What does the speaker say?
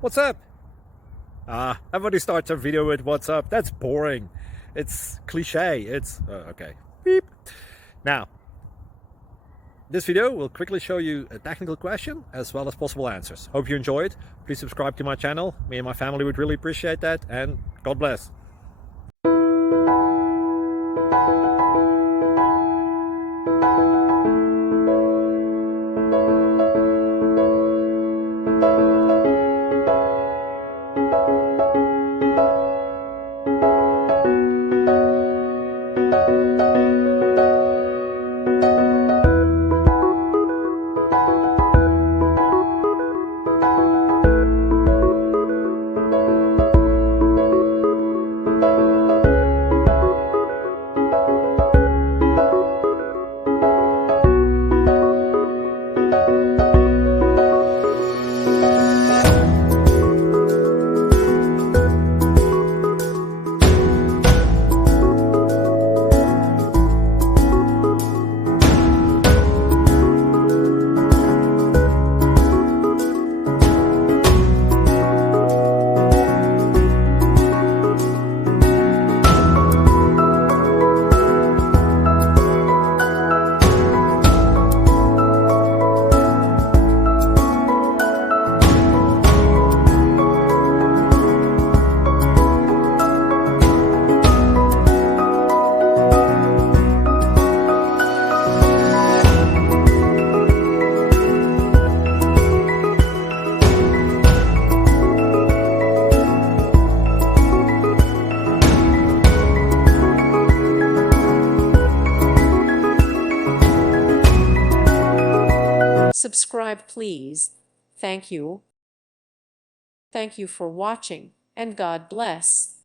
What's up? Everybody starts a video with what's up. That's boring. It's cliche. It's okay. Beep. Now, this video will quickly show you a technical question as well as possible answers. Hope you enjoy it. Please subscribe to my channel. Me and my family would really appreciate that, and God bless. Subscribe, please. Thank you. Thank you for watching, and God bless.